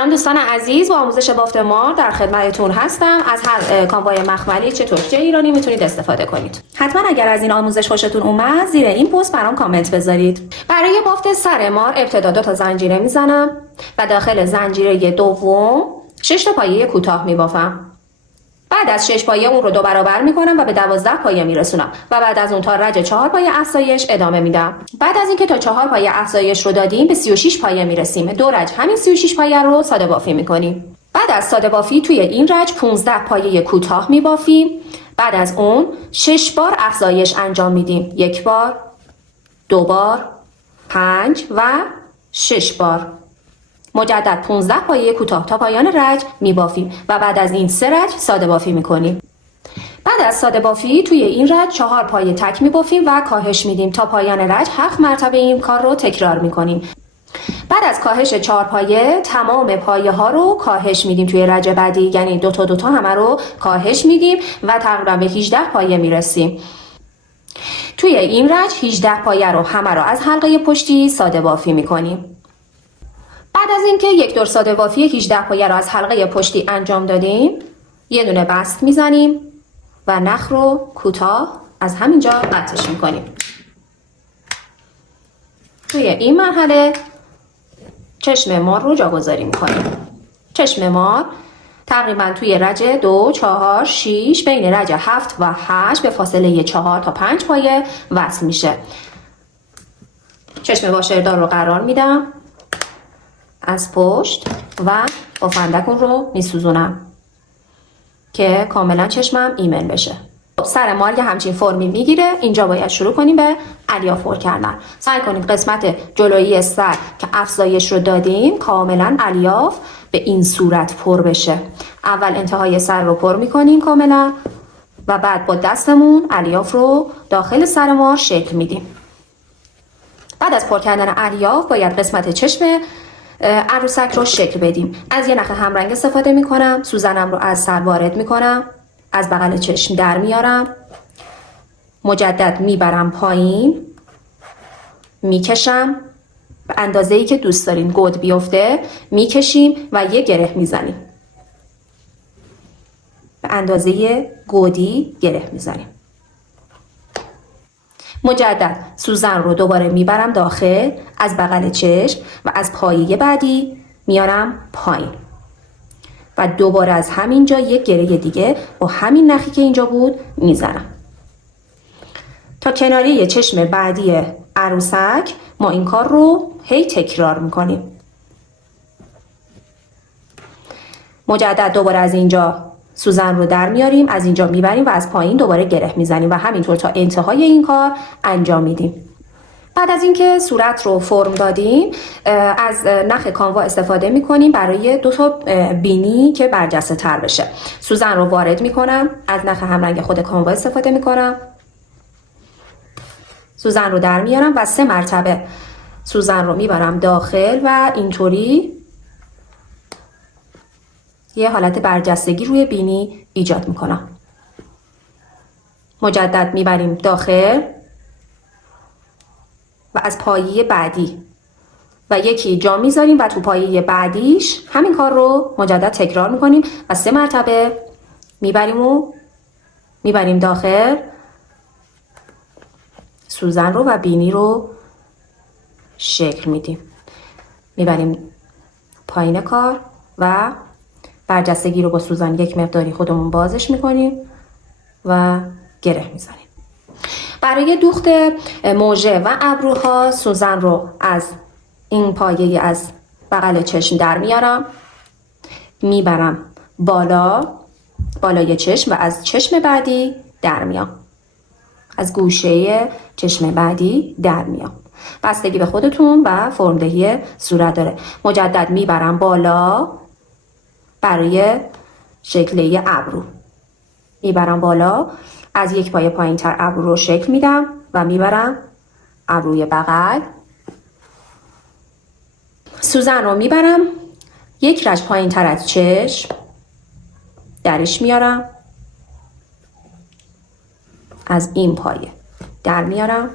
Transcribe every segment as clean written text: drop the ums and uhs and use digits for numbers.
سلام دوستان عزیز، با آموزش بافت مار در خدمتتون هستم. از هر کانوای مخملی چه ترکیه ایرانی میتونید استفاده کنید. حتما اگر از این آموزش خوشتون اومد زیر این پست برام کامنت بذارید. برای بافت سر مار ابتدا 2 تا زنجیره میزنم و داخل زنجیره دوم 6 تا پایه کوتاه میبافم. بعد از 6 پایه اون رو 2 برابر میکنم و به 12 پایه میرسونم و بعد از اون تا رج 4 پایه افزایش ادامه میدم. بعد از اینکه تا 4 پایه افزایش رو دادیم به 36 پایه میرسیم. 2 رج همین 36 پایه رو ساده بافی میکنیم. بعد از ساده بافی توی این رج 15 پایه کوتاه میبافیم. بعد از اون 6 بار افزایش انجام میدیم. 1 بار، 2 بار، 5 و 6 بار. مجدد 15 پایه کوتاه تا پایان رج میبافیم و بعد از این 3 رج ساده بافی میکنیم. بعد از ساده بافی توی این رج 4 پایه تک میبافیم و کاهش میدیم. تا پایان رج 7 مرتبه این کار رو تکرار میکنیم. بعد از کاهش 4 پایه تمام پایه ها رو کاهش میدیم توی رج بعدی، یعنی 2 تا همه رو کاهش میدیم و تقریبا به 18 پایه میرسیم. توی این رج 18 پایه رو همه رو از حلقه پشتی ساده بافی میکنیم. بعد از اینکه یک دور ساده بافی 18 پایه رو از حلقه پشتی انجام دادیم، یه دونه بست میزنیم و نخ رو کوتاه از همینجا قطعش میکنیم. توی این مرحله چشم مار رو جاگذاری میکنیم. چشم مار تقریبا توی رج 2، 4، 6 بین رج 7 و 8 به فاصله 4 تا 5 پایه وصل میشه. چشم واشردار رو قرار میدم از پشت و با فندک اون رو میسوزونم که کاملا چشمم ایمن بشه. سر مار یه همچین فرمی میگیره. اینجا باید شروع کنیم به الیاف پر کردن. سعی کنید قسمت جلویی سر که افزایش رو دادیم کاملا الیاف به این صورت پر بشه. اول انتهای سر رو پر میکنیم کاملا و بعد با دستمون الیاف رو داخل سر مار شکل میدیم. بعد از پر کردن الیاف باید قسمت چشم عروسک رو شکل بدیم. از یه نخ همرنگ استفاده میکنم. سوزنم رو از سر وارد میکنم، از بغل چشم در میارم، مجدد میبرم پایین، میکشم به اندازه‌ای که دوست دارین گود بیفته، میکشیم و یه گره میزنیم. به اندازه گودی گره میزنیم. مجدد سوزن رو دوباره میبرم داخل، از بغل چشم و از پایه بعدی میارم پایین و دوباره از همینجا یک گره دیگه با همین نخی که اینجا بود میزنم تا کناری چشم بعدی عروسک. ما این کار رو هی تکرار میکنیم. مجدد دوباره از اینجا سوزن رو در میاریم، از اینجا میبریم و از پایین دوباره گره میزنیم و همینطور تا انتهای این کار انجام میدیم. بعد از اینکه صورت رو فرم دادیم از نخ کانوا استفاده میکنیم برای 2 تا بینی که برجسته تر بشه. سوزن رو وارد میکنم، از نخ همرنگ خود کانوا استفاده میکنم، سوزن رو در میارم و 3 مرتبه سوزن رو میبرم داخل و اینطوری یه حالت برجستگی روی بینی ایجاد میکنم. مجدد میبریم داخل و از پایه بعدی و یکی جا میذاریم و تو پایه بعدیش همین کار رو مجدد تکرار میکنیم و 3 مرتبه میبریم داخل، سوزن رو و بینی رو شکل میدیم، میبریم پایین کار و برجستگی رو با سوزن یک مقداری خودمون بازش میکنیم و گره میزنیم. برای دوخت موژه و ابروها سوزن رو از این پایه از بغل چشم در میارم، میبرم بالای چشم و از چشم بعدی در میام، از گوشه چشم بعدی در میام. بستگی به خودتون و فرمدهی صورت داره. مجدد میبرم بالا برای شکل ابرو، میبرم بالا، از یک پایه پایین تر ابرو رو شکل میدم و میبرم ابروی بغل. سوزن رو میبرم یک رج پایین تر از چشم درش میارم، از این پایه در میارم.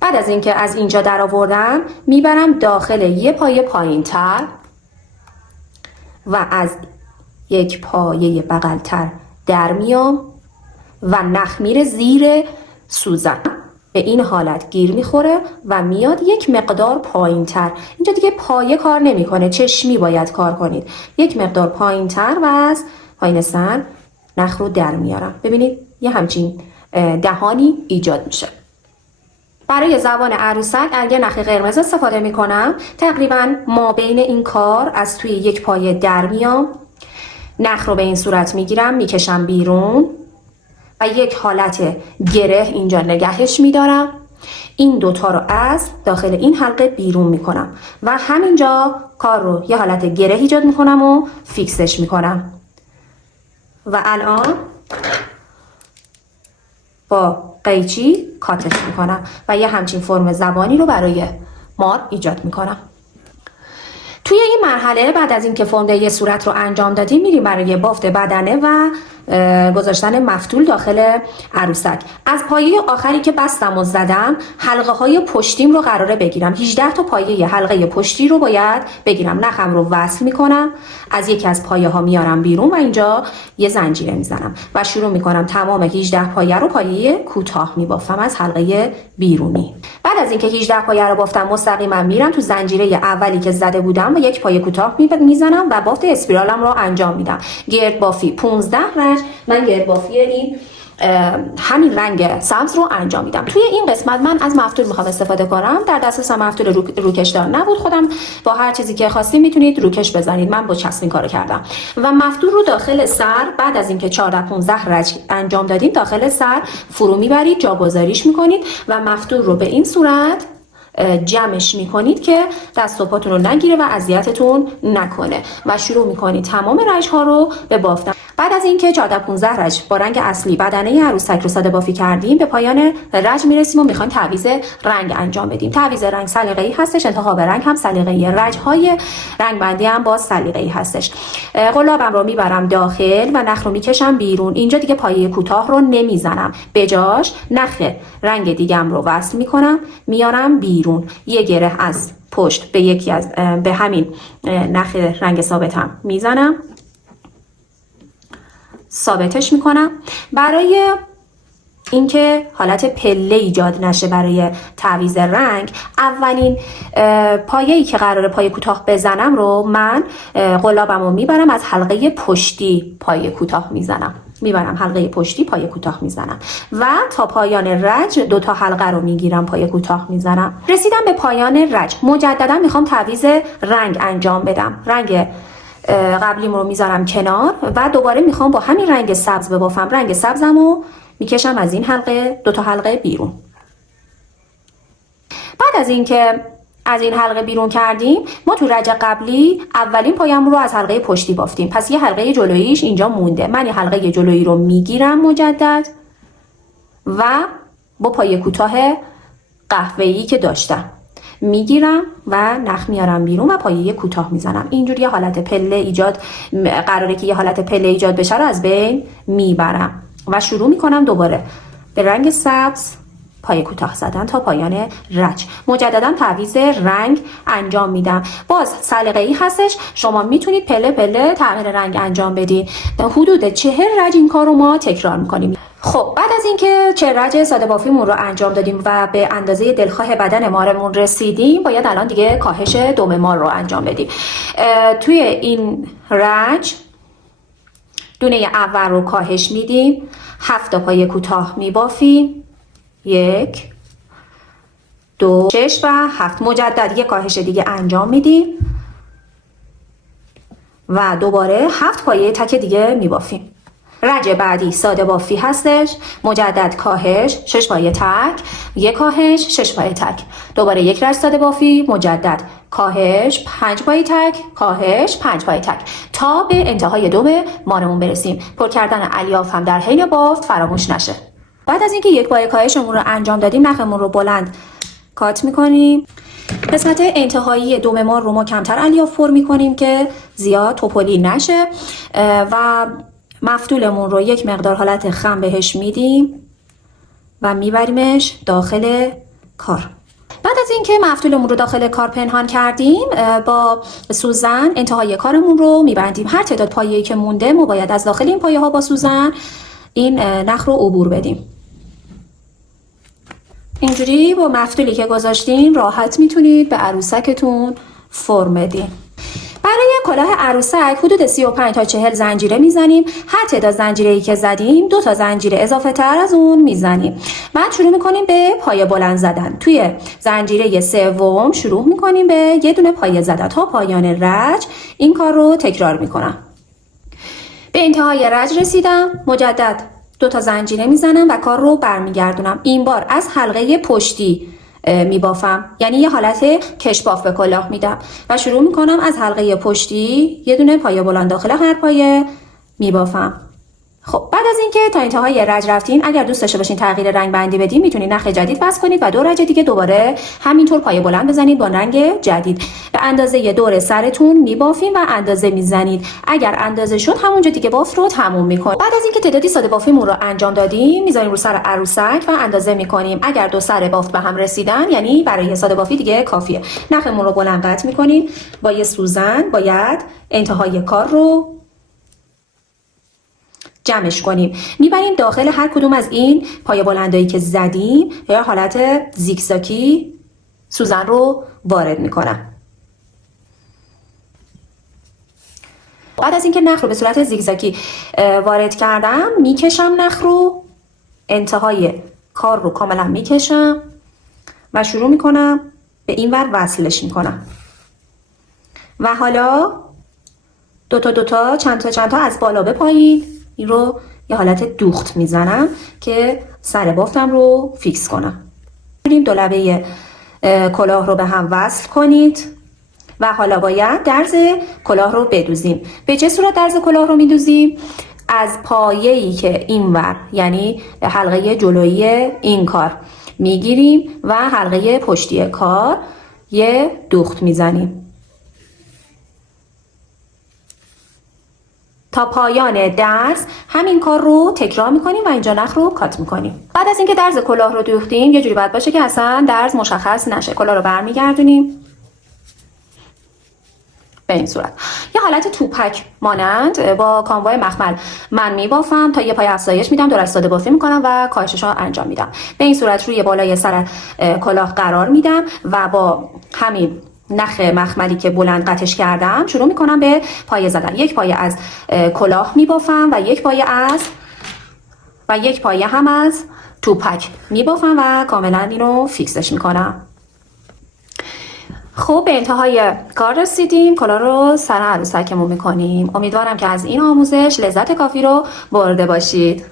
بعد از اینکه از اینجا در آوردم میبرم داخل یه پایه پایین تر و از یک پایه بغلتر در میام و نخ میره زیر سوزن. به این حالت گیر میخوره و میاد یک مقدار پایین تر. اینجا دیگه پایه کار نمیکنه، چشمی باید کار کنید. یک مقدار پایین تر و از پایین سر نخ رو در میارم. ببینید یه همچین دهانی ایجاد میشه. برای زبان عروسک اگه نخ قرمز استفاده میکنم، تقریبا ما بین این کار از توی یک پایه در میام، نخ رو به این صورت میگیرم، میکشم بیرون و یک حالت گره اینجا نگهش میدارم. این دوتا رو از داخل این حلقه بیرون میکنم و همینجا کار رو یه حالت گره ایجاد میکنم و فیکسش میکنم. و الان با قیچی کاتش میکنم و یه همچین فرم زبانی رو برای مار ایجاد میکنم. توی این مرحله بعد از اینکه فرم یه صورت رو انجام دادیم، میریم برای بافت بدنه و گذاشتن مفتول داخل عروسک. از پایه آخری که بستم و زدم، حلقه های پشتیم رو قراره بگیرم. 18 تا پایه حلقه پشتی رو باید بگیرم. نخم رو وصل میکنم، از یکی از پایه ها میارم بیرون و اینجا یه زنجیره میزنم و شروع میکنم تمام 18 پایه رو پایه کوتاه میبافم از حلقه بیرونی. بعد از اینکه 18 پایه رو بافتم، مستقیما میرم تو زنجیره اولی که زده بودم و یک پایه کوتاه میزنم و بافت اسپیرالم رو انجام میدم. گرد بافی 15 رنگ. من گرد بافی این همین رنگ سبز رو انجام میدم. توی این قسمت من از مفتول میخوام استفاده کنم. در دسترسم مفتول روکش دار نبود، خودم با هر چیزی که خواستید میتونید روکش بزنید. من با چسبین کارو کردم و مفتول رو داخل سر بعد از اینکه 14-15 رنگ انجام دادیم داخل سر فرو میبرید، جاگذاریش میکنید و مفتول رو به این صورت جمعش میکنید که دست و پاتون رو نگیره و اذیتتون نکنه و شروع میکنید تمام رنگ ها رو به بافتن. بعد از اینکه 14-15 رنگ با رنگ اصلی بدنه عروسک رو ساده بافی کردیم، به پایان رنگ میرسیم و میخوایم تعویض رنگ انجام بدیم. تعویض رنگ سلیقه‌ای هستش، انتخاب رنگ هم سلیقه‌ای، رنگ های رنگ بندی هم باز سلیقه‌ای هستش. قلابم رو میبرم داخل و نخ رو میکشم بیرون. اینجا دیگه پایه کوتاه رو نمیزنم، بجاش نخ رنگ دیگم رو وصل میکنم، میارم بیرون. یه گره از پشت به همین نخ رنگ ثابتم میزنم، ثابتش میکنم. برای اینکه حالت پله ایجاد نشه برای تعویض رنگ، اولین پایه‌ای که قراره پایه کوتاه بزنم رو من قلابم رو میبرم از حلقه پشتی پایه کوتاه میزنم، میبرم حلقه پشتی پایه کوتاه میزنم و تا پایان رج 2 تا حلقه رو میگیرم، پایه کوتاه میزنم. رسیدم به پایان رج، مجددا میخوام تعویض رنگ انجام بدم. رنگ قبلیم رو میذارم کنار و دوباره میخوام با همین رنگ سبز ببافم. رنگ سبزم رو میکشم از این حلقه 2 تا حلقه بیرون. بعد از اینکه از این حلقه بیرون کردیم، ما تو رج قبلی اولین پایه‌مون رو از حلقه پشتی بافتیم، پس یه حلقه جلوییش اینجا مونده. من یه حلقه جلویی رو میگیرم مجدد و با پایه کوتاه قهوه‌ای که داشتم میگیرم و نخ میارم بیرون و پایه کوتاه میزنم. اینجوری حالت پله قراره که یه حالت پله ایجاد بشه رو از بین میبرم و شروع میکنم دوباره به رنگ سبز پایه کوتاه زدن تا پایان رج. مجددا تعویض رنگ انجام میدم. باز سلیقه‌ای هستش، شما میتونید پله پله تغییر رنگ انجام بدید. حدود 40 رج این کار رو ما تکرار میکنیم. خب بعد از اینکه 40 رج ساده بافیمون رو انجام دادیم و به اندازه دلخواه بدن مارمون رسیدیم، باید الان دیگه کاهش دم مار رو انجام بدیم. توی این رج دونه اول رو کاهش میدیم، 7 تا پایه کوتاه میبافیم، 1 2 6 و 7. مجدد یک کاهش دیگه انجام میدیم و دوباره 7 پایه تک دیگه میبافیم. رج بعدی ساده بافی هستش، مجدد کاهش 6 پایه تک، یک کاهش 6 پایه تک، دوباره یک رج ساده بافی، مجدد کاهش 5 پایه تک، کاهش 5 پایه تک تا به انتهای دم مارمون برسیم. پر کردن الیاف هم در حین بافت فراموش نشه. بعد از اینکه یک پایه کاهشمون رو انجام دادیم، نخمون رو بلند کات میکنیم. قسمت انتهایی دم مار رو ما کمتر الیاف پر میکنیم که زیاد توپلی نشه و مفتولمون رو یک مقدار حالت خم بهش میدیم و میبریمش داخل کار. بعد از اینکه مفتولمون رو داخل کار پنهان کردیم با سوزن انتهای کارمون رو میبندیم. هر تعداد پایه‌ای که مونده ما باید از داخل این پایه ها با سوزن این نخ رو عبور بدیم. اینجوری با مفتولی که گذاشتین راحت میتونید به عروسکتون فرم بدین. برای کلاه عروسک حدود 35 تا 40 زنجیره میزنیم. هر تعداد زنجیره‌ای که زدیم 2 تا زنجیره اضافه تر از اون میزنیم. بعد شروع میکنیم به پایه بلند زدن. توی زنجیره سوم شروع میکنیم به یه دونه پایه زدن. تا پایان رج این کار رو تکرار میکنم. به انتهای رج رسیدم. مجدد 2 تا زنجیره میزنم و کار رو برمیگردونم. این بار از حلقه پشتی میبافم، یعنی یه حالت کشباف به کلاه میدم و شروع میکنم از حلقه پشتی یه دونه پایه بلند داخل هر پایه میبافم. خب بعد از اینکه تا انتهای رج رفتین، اگر دوست داشته باشین تغییر رنگ بندی بدین میتونید نخ جدید وصل کنید و 2 رج دیگه دوباره همینطور پایه بلند بزنید با رنگ جدید. به اندازه دور سرتون میبافین و اندازه میزنید. اگر اندازه شد همونجا دیگه بافت رو تموم میکنید. بعد از اینکه تعدادی ساده بافیمون رو انجام دادیم میذاریم رو سر عروسک و اندازه میکنیم. اگر 2 سر بافت به هم رسیدن یعنی برای ساده بافی دیگه کافیه. نخمون رو بلند قطع میکنیم. با یه سوزن باید انتهای کار رو جمعش کنیم. میبریم داخل هر کدوم از این پایه بلندایی که زدیم یا حالت زیگزاگی سوزن رو وارد میکنم. بعد از اینکه نخ رو به صورت زیگزاگی وارد کردم میکشم نخ رو، انتهای کار رو کاملا میکشم و شروع میکنم به این ور وصلش میکنم و حالا دو تا چند تا از بالا به پایین این رو یه حالت دوخت میزنم که سر بافتم رو فیکس کنم. دو لبه کلاه رو به هم وصل کنید و حالا باید درز کلاه رو بدوزیم. به چه صورت درز کلاه رو میدوزیم؟ از پایه‌ای که اینور یعنی حلقه جلویی این کار میگیریم و حلقه پشتی کار یه دوخت میزنیم تا پایان درز. همین کار رو تکرار میکنیم و اینجا نخ رو کات میکنیم. بعد از اینکه درز کلاه رو دوختیم یه جوری باید باشه که اصلا درز مشخص نشه. کلاه رو برمیگردونیم به این صورت. یه حالت توپک مانند با کاموای مخمل من میبافم تا یه پای افزایش میدم، دور از ساده بافی میکنم و کاهشش رو انجام میدم. به این صورت روی بالای سر کلاه قرار میدم و با همین نخ مخملی که بلند قطعش کردم شروع میکنم به پایه زدن. یک پایه از کلاه میبافم و یک پایه هم از توپک میبافم و کاملا این رو فیکسش میکنم. خب به انتهای کار رسیدیم. کلاه رو سر عروسکمون میکنیم. امیدوارم که از این آموزش لذت کافی رو برده باشید.